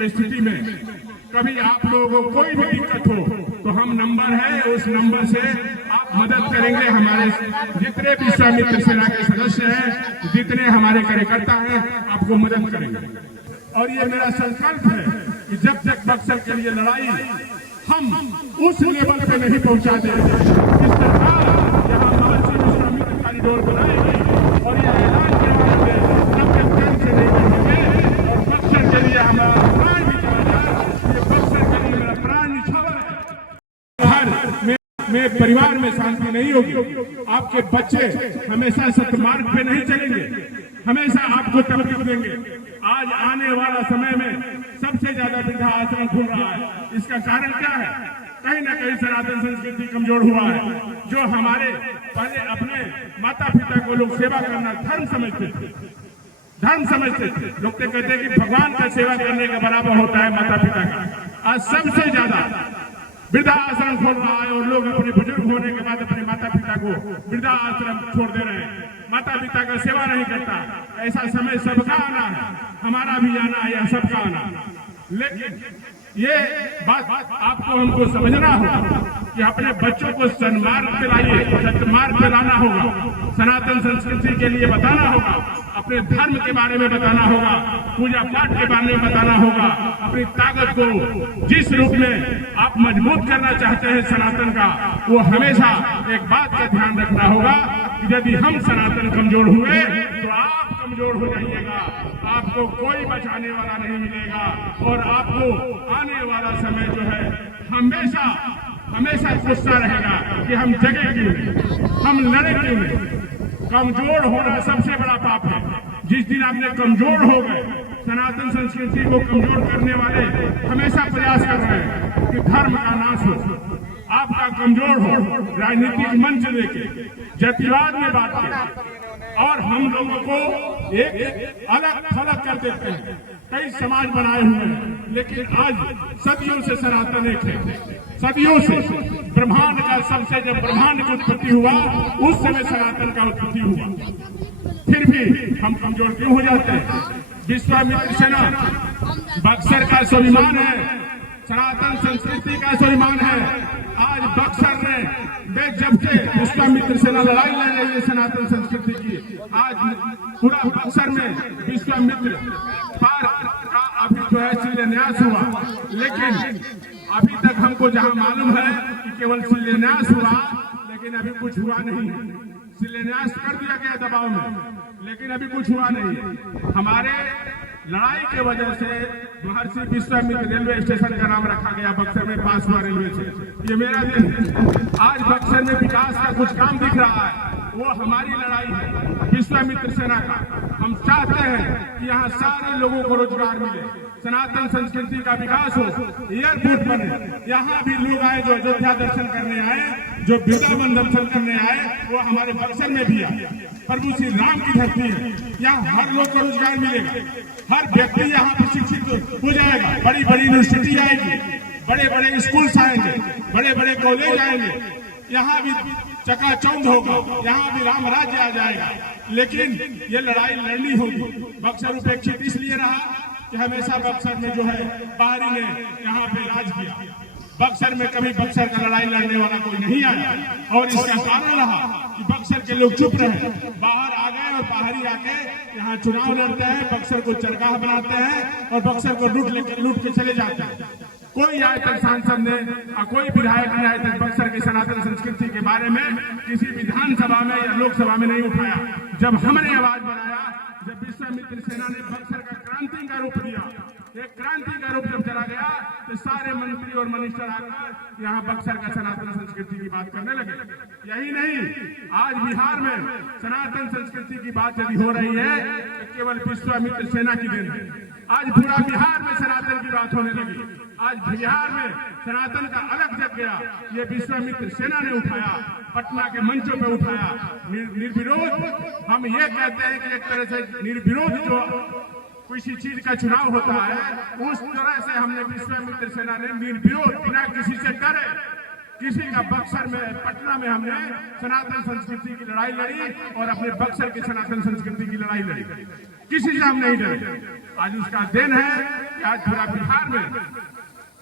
परिस्थिति में कभी आप लोगों को कोई भी दिक्कत हो तो हम नंबर है, उस नंबर से आप मदद करेंगे। हमारे जितने विश्वामित्र सेना के सदस्य हैं, जितने हमारे कार्यकर्ता हैं, आपको मदद करेंगे। और ये मेरा संकल्प है कि जब तक बक्सर के लिए लड़ाई हम उस लेवल पे नहीं पहुंचा देंगे, इस सरकार यहाँ महर्षि विश्वामित्र कॉरिडोर बनाएगी और ये ऐलान करवाएंगे जब तक जंग से नहीं करेंगे। और बक्सर के लिए हमारा प्राण भी चला जाए, ये बक्सर के लिए मेरा प्राण निछावर है। में परिवार में शांति नहीं होगी, आपके बच्चे हमेशा सतमार्ग पे नहीं चलेंगे, हमेशा आपको तकलीफ देंगे। आज आने वाला समय में सबसे ज्यादा वृद्धा आश्रम खुल रहा है। इसका कारण क्या है? कहीं ना कहीं सनातन संस्कृति कमजोर हुआ है। जो हमारे पहले अपने माता पिता को लोग सेवा करना धर्म समझते थे, धर्म समझते थे। लोग तो कहते हैं कि भगवान का सेवा करने के बराबर होता है माता पिता का। आज सबसे ज्यादा वृद्धा आश्रम खोल रहा है और लोग अपने बुजुर्ग होने के बाद अपने माता पिता को वृद्धा आश्रम छोड़ दे रहे हैं, माता पिता का सेवा नहीं करता। ऐसा समय सबका आना है, हमारा भी आना है या सबका आना। लेकिन ये बात आपको हमको समझना होगा कि अपने बच्चों को सन्मार्ग पे लाइए, सत्मार्ग पे लाना होगा, सनातन संस्कृति के लिए बताना होगा, अपने धर्म के बारे में बताना होगा, पूजा पाठ के बारे में बताना होगा। अपनी ताकत को जिस रूप में आप मजबूत करना चाहते हैं सनातन का, वो हमेशा एक बात का ध्यान रखना होगा कि यदि हम सनातन कमजोर हुए तो आप कमजोर हो जाइएगा, आपको कोई बचाने वाला नहीं मिलेगा। और आपको आने वाला समय जो है हमेशा हमेशा गुस्सा रहेगा कि हम जगे क्यों नहीं, हम लड़े क्यों नहीं। कमजोर होना सबसे बड़ा पाप है। जिस दिन आपने कमजोर हो गए, सनातन संस्कृति को कमजोर करने वाले हमेशा प्रयास कर रहे हैं कि धर्म का नाश हो, आपका कमजोर हो, राजनीतिक मंच लेके जातिवाद में बात करें और हम लोगों को एक अलग थलग कर देते हैं। कई समाज बनाए हुए हैं, लेकिन आज सदियों से सनातन एक है, सदियों से। ब्रह्मांड का सबसे जब ब्रह्मांड की उत्पत्ति हुआ उस समय सनातन का उत्पत्ति हुआ, फिर भी हम कमजोर क्यों हो जाते हैं? विश्वामित्र सेना बक्सर का स्वाभिमान है, सनातन संस्कृति का स्वाभिमान है। आज बक्सर में जब से विश्वामित्र सेना लड़ाई लड़ रही है सनातन संस्कृति की, आज पूरा बक्सर में विश्वामित्र पार्क का अभी जो है शिलान्यास हुआ। लेकिन अभी तक हमको जहां मालूम है कि केवल शिलान्यास हुआ, लेकिन अभी कुछ हुआ नहीं है। शिलान्यास कर दिया गया दबाव में, लेकिन अभी कुछ हुआ नहीं है। हमारे लड़ाई के वजह से महर्षि विश्वामित्र रेलवे स्टेशन का नाम रखा गया, बक्सर में पास हुआ रेलवे से। ये मेरा दिन है। आज बक्सर में विकास का कुछ काम दिख रहा है, वो हमारी लड़ाई है विश्वामित्र सेना का। हम चाहते हैं कि यहाँ सारे लोगों को रोजगार मिले, सनातन संस्कृति का विकास हो, एयरपोर्ट बने, यहाँ भी लोग आए जो अयोध्या दर्शन करने आए, जो वृंदावन दर्शन करने आए, वो हमारे बक्सर में भी आए। प्रभु श्री राम की धरती है, यहाँ हर लोग को रोजगार मिलेगा, हर व्यक्ति यहाँ पर शिक्षित हो जाएगा, बड़ी बड़ी यूनिवर्सिटी आएगी, बड़े बड़े स्कूल्स आएंगे, बड़े बड़े कॉलेज आएंगे, यहाँ भी चकाचौंध होगा, यहाँ भी राम राज्य आ जाएगा। लेकिन ये लड़ाई लड़नी होगी। बक्सर उपेक्षित इसलिए रहा कि हमेशा बक्सर में जो है बाहरी ने यहाँ पे राज किया। बक्सर में कभी बक्सर का लड़ाई लड़ने वाला कोई नहीं आया, और इसका कारण रहा कि बक्सर के लोग चुप रहे, बाहर आ गए और बाहरी आके यहाँ चुनाव लड़ते हैं, बक्सर को चरगाह बनाते हैं और बक्सर को लूट के चले जाते हैं। कोई आज तक सांसद ने और कोई विधायक ने आज तक बक्सर की सनातन संस्कृति के बारे में किसी विधानसभा में या लोकसभा में नहीं उठाया। जब हमने आवाज बनाया, जब विश्वामित्र सेना ने बक्सर का क्रांति का रूप दिया, एक क्रांति का रूप जब चला गया, तो सारे मंत्री और मिनिस्टर आकर यहाँ बक्सर का सनातन संस्कृति की बात करने लगे। यही नहीं, आज बिहार में सनातन संस्कृति की बात यदि हो रही है तो केवल विश्वामित्र सेना की देन है। आज पूरा बिहार में सनातन की बात होने लगी। आज बिहार में सनातन का अलग जग गया, ये विश्वामित्र सेना ने उठाया, पटना के मंचों पे उठाया। निर्विरोध हम ये कहते हैं कि एक तरह से निर्विरोध जो किसी चीज का चुनाव होता है, उस तरह से हमने विश्वामित्र सेना ने निर्विरोध बिना किसी से डरे, किसी का बक्सर में पटना में हमने सनातन संस्कृति की लड़ाई लड़ी और अपने बक्सर की सनातन संस्कृति की लड़ाई लड़ी। किसी से हम नहीं डरे। आज उसका दिन है कि आज पूरा बिहार में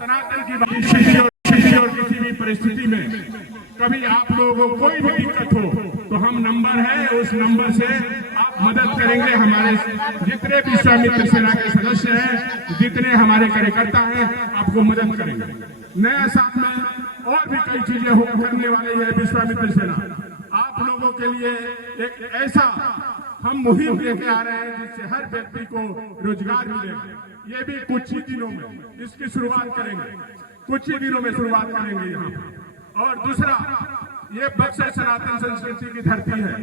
सनातन की और किसी भी परिस्थिति में कभी आप लोगों को कोई भी दिक्कत हो तो हम नंबर है, उस नंबर से आप मदद करेंगे। हमारे जितने भी विश्वामित्र सेना के सदस्य हैं, जितने हमारे कार्यकर्ता हैं, आपको मदद करेंगे। नया साथ में और भी कई चीजें हो करने वाले हैं। विश्वामित्र सेना आप लोगों के लिए एक ऐसा हम मुहिम लेके आ रहे हैं जिससे हर व्यक्ति को रोजगार मिलेगा। ये भी कुछ ही दिनों में इसकी शुरुआत करेंगे, कुछ ही दिनों में शुरुआत करेंगे यहाँ पे। और दूसरा, ये बक्सर सनातन संस्कृति की धरती है।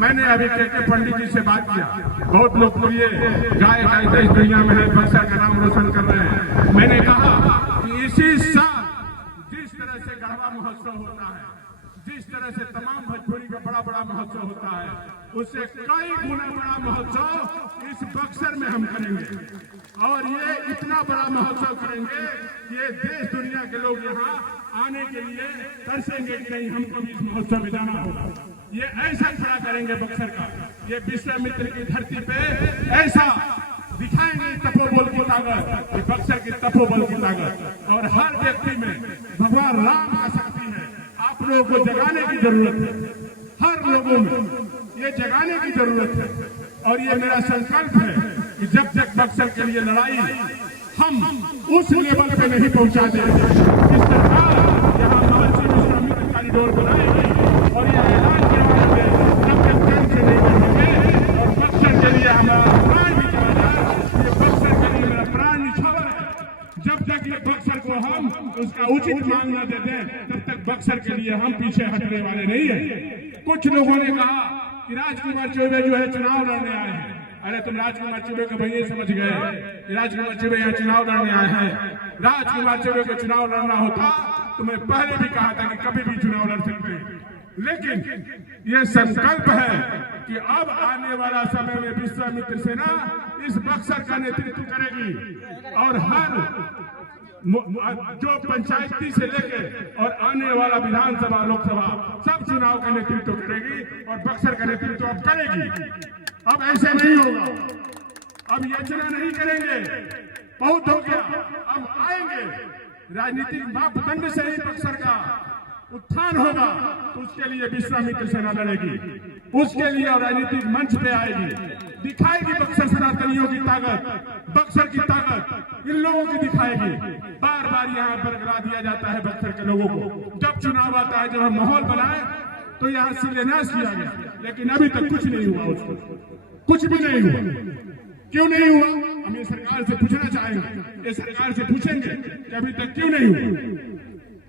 मैंने अभी के पंडित जी से बात किया, बहुत लोकप्रिय गाय देश दुनिया में है, बक्सर का नाम रोशन कर रहे हैं। मैंने कहा कि इसी साल जिस तरह से गढ़वा महोत्सव होता है, जिस तरह से तमाम भोजपुरी का बड़ा बड़ा महोत्सव होता है, उससे कई गुना बड़ा महोत्सव इस बक्सर में हम करेंगे। और ये इतना बड़ा महोत्सव करेंगे कि ये देश दुनिया के लोग यहाँ आने के लिए तरसेंगे कि नहीं, हमको भी इस महोत्सव में जाना होगा। ये ऐसा खड़ा करेंगे बक्सर का, ये विश्वामित्र की धरती पे ऐसा दिखाएंगे तपोबल की ताकत, बक्सर की तपोबल की ताकत। और हर व्यक्ति में भगवान राम का शक्ति है। आप लोगों को जगाने की जरूरत है, हर लोगों में ये जगाने की जरूरत है। और ये मेरा संकल्प है कि जब तक बक्सर के लिए लड़ाई हम उस लेवल पे नहीं पहुंचा देंगे कि सरकार यहाँ महर्षि विश्वामित्र कॉरिडोर बनाएगी और ये ऐलान करवाएंगे, जब तक जंग से नहीं करेंगे। और बक्सर के लिए हमारा प्राण भी चला जाए, ये बक्सर के लिए मेरा प्राण निछावर है। जब तक ये बक्सर को हम उसका उचित मांग न दे दें, तब तक बक्सर के लिए हम पीछे हटने वाले नहीं है। कुछ लोगों ने कहा कि राजकुमार चौबे जो है चुनाव लड़ने आए हैं। अरे तुम राजकुमार चौबे को भैया समझ गए, राजकुमार चौबे यहाँ चुनाव लड़ने आए हैं। राजकुमार चौबे को चुनाव लड़ना होता तो मैं पहले भी कहा था कि कभी भी चुनाव लड़ सकते हैं। लेकिन ये संकल्प है कि अब आने वाला समय में विश्वामित्र सेना इस बक्सर का नेतृत्व करेगी और हर जो पंचायती से लेकर और आने वाला विधानसभा लोकसभा सब चुनाव का नेतृत्व करेगी और बक्सर का नेतृत्व अब करेगी। अब ऐसे नहीं होगा, अब याचना नहीं करेंगे, बहुत हो गया। अब आएंगे, राजनीतिक मापदंड से ही बक्सर का उत्थान होगा तो उसके लिए विश्वामित्र सेना लड़ेगी, उसके लिए और राजनीतिक मंच पे आएगी, दिखाएगी बक्सर सनातनियों की ताकत, बक्सर की ताकत इन लोगों की दिखाएगी। बार बार यहाँ बरकरा दिया जाता है बक्सर के लोगों को। जब चुनाव आता है, जब हम माहौल बनाए तो यहाँ शिलान्यास किया गया, लेकिन अभी तक कुछ नहीं हुआ, उसको कुछ भी नहीं हुआ। क्यों नहीं हुआ? हम ये सरकार से पूछना चाहेंगे, ये सरकार से पूछेंगे कि अभी तक क्यों नहीं हुआ।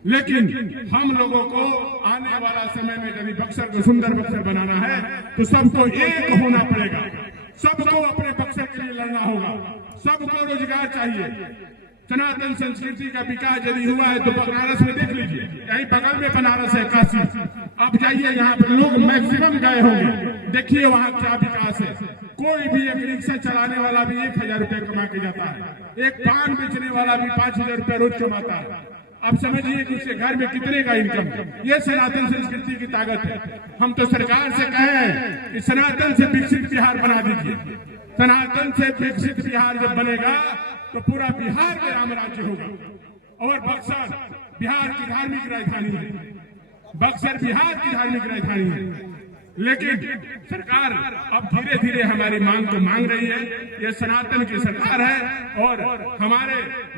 लेकिन हम लोगों को आने वाला समय में यदि बक्सर को सुंदर बक्सर बनाना है तो सबको एक होना पड़ेगा, सबको अपने बक्सर के लिए लड़ना होगा, सबको रोजगार चाहिए। सनातन संस्कृति का विकास यदि हुआ है तो बनारस में देख लीजिए, यहीं बगल में बनारस है, काशी। अब जाइए, यहाँ पर लोग मैक्सिमम गए होंगे, देखिए वहाँ क्या विकास है। कोई भी एक रिक्शा चलाने वाला भी 1000 रुपये कमा के जाता है, एक पान बेचने वाला भी 5000 रुपये रोज कमाता है। अब समझिए कि उसके घर में कितने का इनकम। ये सनातन संस्कृति की ताकत है। हम तो सरकार से कहें कि सनातन से विकसित बिहार बना दीजिए। सनातन से विकसित बिहार जब बनेगा तो पूरा बिहार में राम राज्य होगा। और बक्सर बिहार की धार्मिक राजधानी है, बक्सर बिहार की धार्मिक राजधानी है। लेकिन सरकार अब धीरे धीरे हमारी मांग को मांग रही है। ये सनातन की सरकार है और हमारे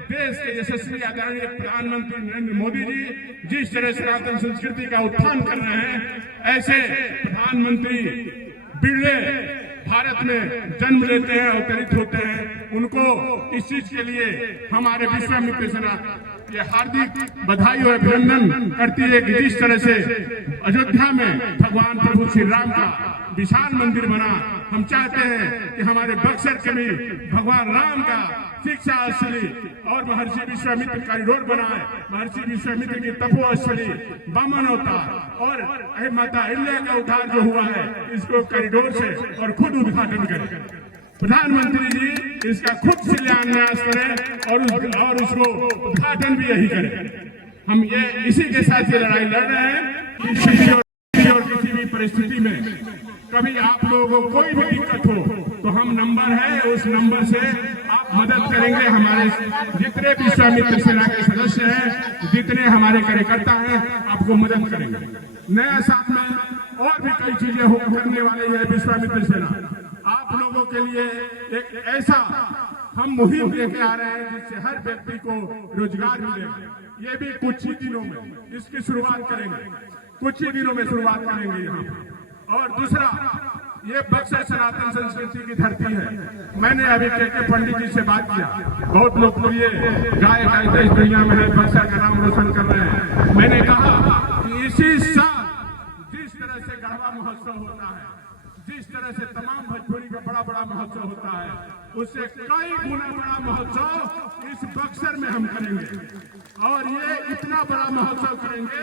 देश के यशस्वी आदरणीय प्रधानमंत्री नरेंद्र मोदी जी जिस तरह सनातन संस्कृति का उत्थान कर रहे हैं, ऐसे प्रधानमंत्री बिरले भारत में जन्म लेते हैं, अवतरित होते हैं। उनको इस चीज के लिए हमारे विश्वामित्र सेना ये हार्दिक बधाई और अभिनंदन करती है कि जिस तरह से अयोध्या में भगवान प्रभु श्री राम का विशाल मंदिर बना, हम चाहते हैं कि हमारे बक्सर के भी भगवान राम का शिक्षा स्थली और महर्षि विश्वामित्र कॉरिडोर बनाए। महर्षि विश्वामित्र की तपोस्थली, वामन अवतार और माता अहिल्या का उद्धार जो हुआ है, इसको कॉरिडोर से और खुद उद्घाटन करें। प्रधानमंत्री जी इसका खुद शिलान्यास करें और उसको उद्घाटन भी यही करें। हम ये इसी के साथ ये लड़ाई लड़ रहे हैं। किसी भी परिस्थिति में कभी आप लोगों को कोई भी दिक्कत हो तो हम नंबर है, उस नंबर से आप मदद करेंगे। हमारे जितने भी विश्वामित्र सेना के सदस्य हैं, जितने हमारे कार्यकर्ता हैं, आपको मदद करेंगे। नया साथ में और भी कई चीजें हो करने वाली है विश्वामित्र सेना। आप लोगों के लिए एक ऐसा हम मुहिम लेके आ रहे हैं जिससे हर व्यक्ति को रोजगार मिलेगा। ये भी कुछ ही दिनों में इसकी शुरुआत करेंगे, कुछ ही दिनों में शुरुआत करेंगे यहाँ पे। और दूसरा, ये बक्सर सनातन संस्कृति की धरती है। मैंने अभी के पंडित जी से बात किया, बहुत लोकप्रिय गायक देश दुनिया में है, बक्सर का नाम रोशन कर रहे हैं। मैंने कहा कि इसी साल जिस तरह से गढ़वा महोत्सव होता है, जिस तरह से तमाम भोजपुरी का बड़ा बड़ा महोत्सव होता है, उससे कई गुना बड़ा महोत्सव इस बक्सर में हम करेंगे। और ये इतना बड़ा महोत्सव करेंगे,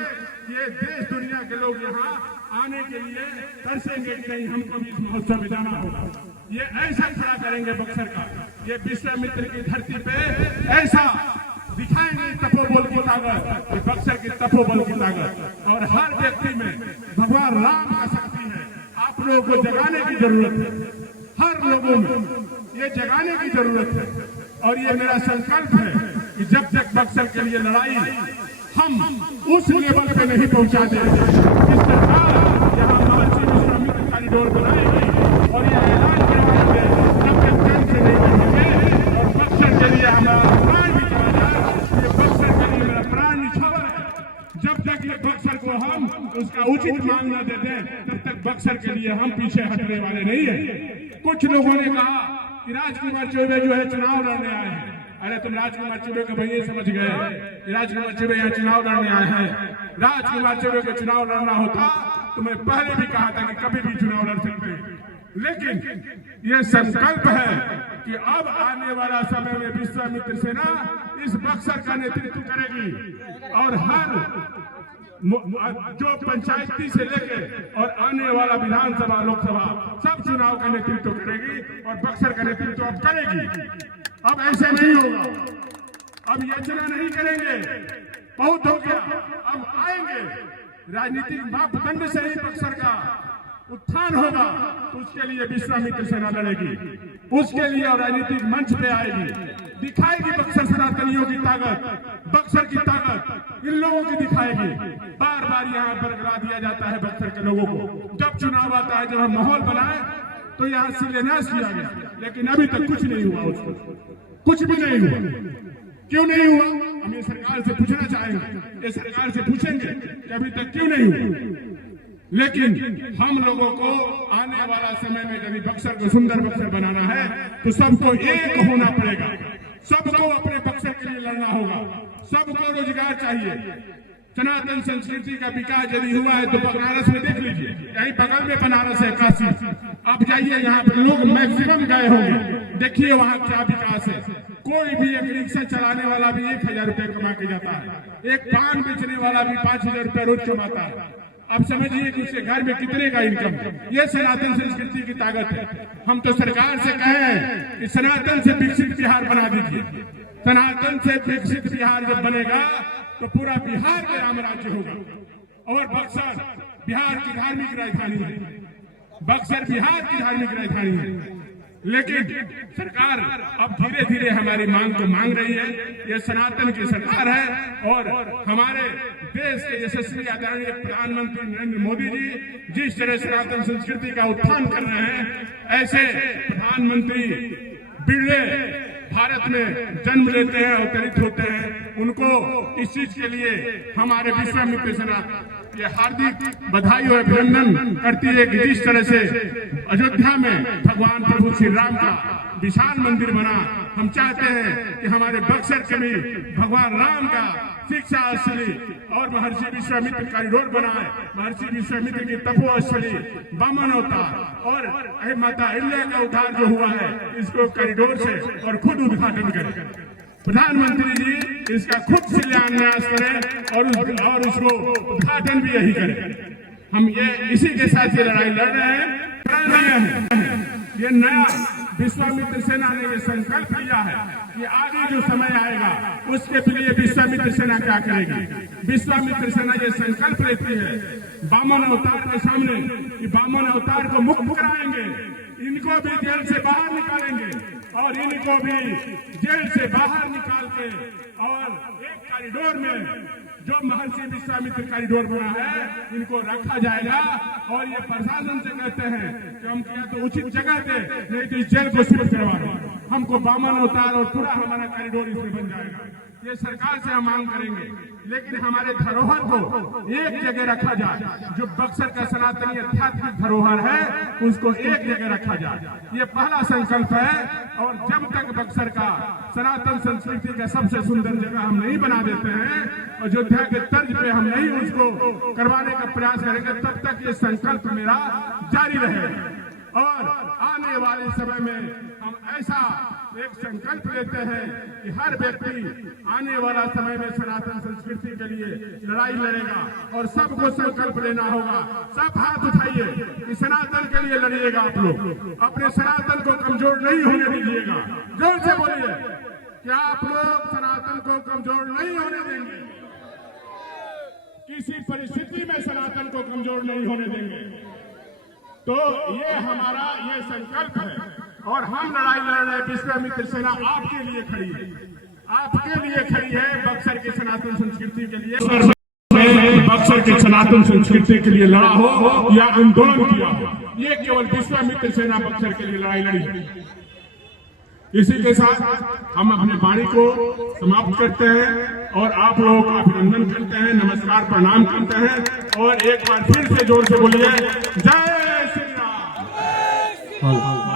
ये देश दुनिया के लोग यहाँ आने के लिए तरसेंगे कि नहीं, हमको भी इस महोत्सव में जाना होगा। ये ऐसा खड़ा करेंगे बक्सर का, ये विश्वामित्र की धरती पे ऐसा दिखाएंगे तपोबल की ताकत, ये बक्सर की तपोबल की ताकत। और हर व्यक्ति में भगवान राम आ सकती है। आप लोगों को जगाने की जरूरत है, हर लोगों में ये जगाने की जरूरत है। और ये मेरा संकल्प है कि जब तक बक्सर के लिए लड़ाई हम उस लेवल पे नहीं पहुंचा दे, इस सरकार यहाँ महर्षि विश्वामित्र कॉरिडोर बनाएगी और ये ऐलान करवाएंगे, जब तक जंग से नहीं करेंगे। और बक्सर के लिए हमारा प्राण भी चला जाए, ये बक्सर के लिए मेरा प्राण निछावर है। जब तक ये बक्सर को हम उसका उचित मान न दे दें, तब तक बक्सर के लिए हम पीछे हटने वाले नहीं है। कुछ लोगों ने कहा कि राजकुमार चौबे जो है चुनाव लड़ने आए हैं। अरे तुम राजकुमार चौबे को भैया समझ गए, राजकुमार चौबे यहाँ चुनाव लड़ने आए हैं। राजकुमार चौबे को चुनाव लड़ना होता तो मैं पहले भी कहा था कि कभी भी चुनाव लड़ सकते हैं। लेकिन ये संकल्प है कि अब आने वाला समय में विश्वामित्र सेना इस बक्सर का नेतृत्व करेगी और हर जो पंचायती से लेकर और आने वाला विधानसभा लोकसभा सब चुनाव का नेतृत्व करेगी और बक्सर का नेतृत्व अब करेगी। अब ऐसे नहीं होगा, अब याचना नहीं करेंगे, बहुत हो गया। अब आएंगे, राजनीतिक मापदंड से ही बक्सर का उत्थान होगा, तो उसके लिए विश्वामित्र सेना लड़ेगी, उसके लिए और राजनीतिक मंच पे आएगी, दिखाएगी बक्सर सनातनियों की ताकत, बक्सर की ताकत इन लोगों की दिखाएगी। बार बार यहाँ बरकरार दिया जाता है बक्सर के लोगों को, जब चुनाव आता है, जब हम माहौल बनाए तो यहाँ शिलान्यास किया गया, लेकिन अभी तक कुछ नहीं हुआ, उसको कुछ भी नहीं हुआ। क्यों नहीं हुआ, हम ये सरकार से पूछना चाहेंगे, ये सरकार से पूछेंगे कि अभी तक क्यों नहीं हुआ। लेकिन हम लोगों को आने वाला समय में यदि बक्सर को सुंदर बक्सर बनाना है तो सबको एक होना पड़ेगा, सबको अपने बक्सर के लिए लड़ना होगा, सबको रोजगार चाहिए। सनातन संस्कृति का विकास यदि हुआ है तो बनारस में देख लीजिए, यहीं बगल में बनारस है, काशी। आप जाइए, यहाँ पे लोग मैक्सिमम गए होंगे, देखिए वहाँ क्या विकास है। कोई भी एक रिक्शा चलाने वाला भी 1000 रुपये कमा के जाता है, एक पान बेचने वाला भी 5000 रुपये रोज कमाता है। अब समझिए कि उसके घर में कितने का इनकम। ये सनातन संस्कृति की ताकत है। हम तो सरकार से कहें कि सनातन से विकसित बिहार बना दीजिए। सनातन से विकसित बिहार जब बनेगा तो पूरा बिहार का राम राज्य होगा। और बक्सर बिहार की धार्मिक राजधानी है, बक्सर बिहार की धार्मिक राजधानी है। लेकिन सरकार अब धीरे धीरे हमारी मांग को मांग रही है। ये सनातन की सरकार है और हमारे देश के यशस्वी आदरणीय प्रधानमंत्री नरेंद्र मोदी जी जिस तरह सनातन संस्कृति का उत्थान कर रहे हैं, ऐसे प्रधानमंत्री बिरले भारत में जन्म लेते हैं, अवतरित होते हैं। उनको इस चीज के लिए हमारे विश्वामित्र सेना ये हार्दिक बधाई और अभिनंदन करती है कि जिस तरह से अयोध्या में भगवान प्रभु श्री राम का विशाल मंदिर बना, हम चाहते हैं कि हमारे बक्सर के भी भगवान राम का शिक्षा स्थली और महर्षि विश्वामित्र कॉरिडोर बनाए। महर्षि विश्वामित्र की तपो स्थली, वामन अवतार और माता अहिल्या का उद्धार जो हुआ है, इसको कॉरिडोर से और खुद उद्घाटन करें। प्रधानमंत्री जी इसका खुद शिलान्यास करें और इसको उद्घाटन भी यही करें। हम ये इसी के साथ ये लड़ाई लड़ रहे हैं। ये नया विश्वामित्र सेना ने ये संकल्प लिया है कि आगे जो समय आएगा उसके लिए विश्वामित्र सेना क्या करेगी। विश्वामित्र सेना ये संकल्प लेती है वामन अवतार के सामने कि वामन अवतार को मुक्त कराएंगे, इनको भी जेल से बाहर निकालेंगे, और इनको भी जेल से बाहर निकाल के और एक कॉरिडोर में जो महर्षि विश्वामित्र कॉरिडोर बना है इनको रखा जाएगा। और ये प्रशासन से कहते हैं कि हम क्या तो उचित जगह दे, नहीं तो इस जेल को शिफ्ट करवा दें, हमको बामन अवतार और पूरा हमारा कॉरिडोर इसमें बन जाएगा। ये सरकार से हम मांग करेंगे, लेकिन हमारे धरोहर को एक जगह रखा जाए। जो बक्सर का सनातनी आध्यात्मिक धरोहर है उसको एक जगह रखा जाए, ये पहला संकल्प है। और जब तक बक्सर का सनातन संस्कृति का सबसे सुंदर जगह हम नहीं बना देते हैं, अयोध्या के तर्ज पे हम नहीं उसको करवाने का प्रयास करेंगे, तब तक ये संकल्प मेरा जारी रहेगा। और आने वाले समय में हम ऐसा एक संकल्प लेते हैं कि हर व्यक्ति आने वाला समय में सनातन संस्कृति के लिए लड़ाई लड़ेगा। और सबको संकल्प लेना होगा, सब हाथ उठाइए कि सनातन के लिए लड़िएगा। आप लोग अपने सनातन को कमजोर नहीं होने दीजिएगा। जोर से बोलिए कि आप लोग सनातन को कमजोर नहीं होने देंगे, किसी परिस्थिति में सनातन को कमजोर नहीं होने देंगे। तो ये हमारा ये संकल्प है और हम लड़ाई लड़ रहे हैं। विश्वामित्र सेना आपके लिए खड़ी है, आपके लिए खड़ी है, बक्सर के सनातन संस्कृति के लिए। बक्सर के सनातन संस्कृति के लिए लड़ा हो या आंदोलन किया हो, ये केवल विश्वामित्र सेना बक्सर के लिए लड़ाई लड़ी है। इसी के साथ हम अपने वाणी को समाप्त करते हैं और आप लोगों का अभिनंदन करते हैं, नमस्कार प्रणाम करते हैं। और एक बार फिर से जोर से बोलिए जय श्री राम।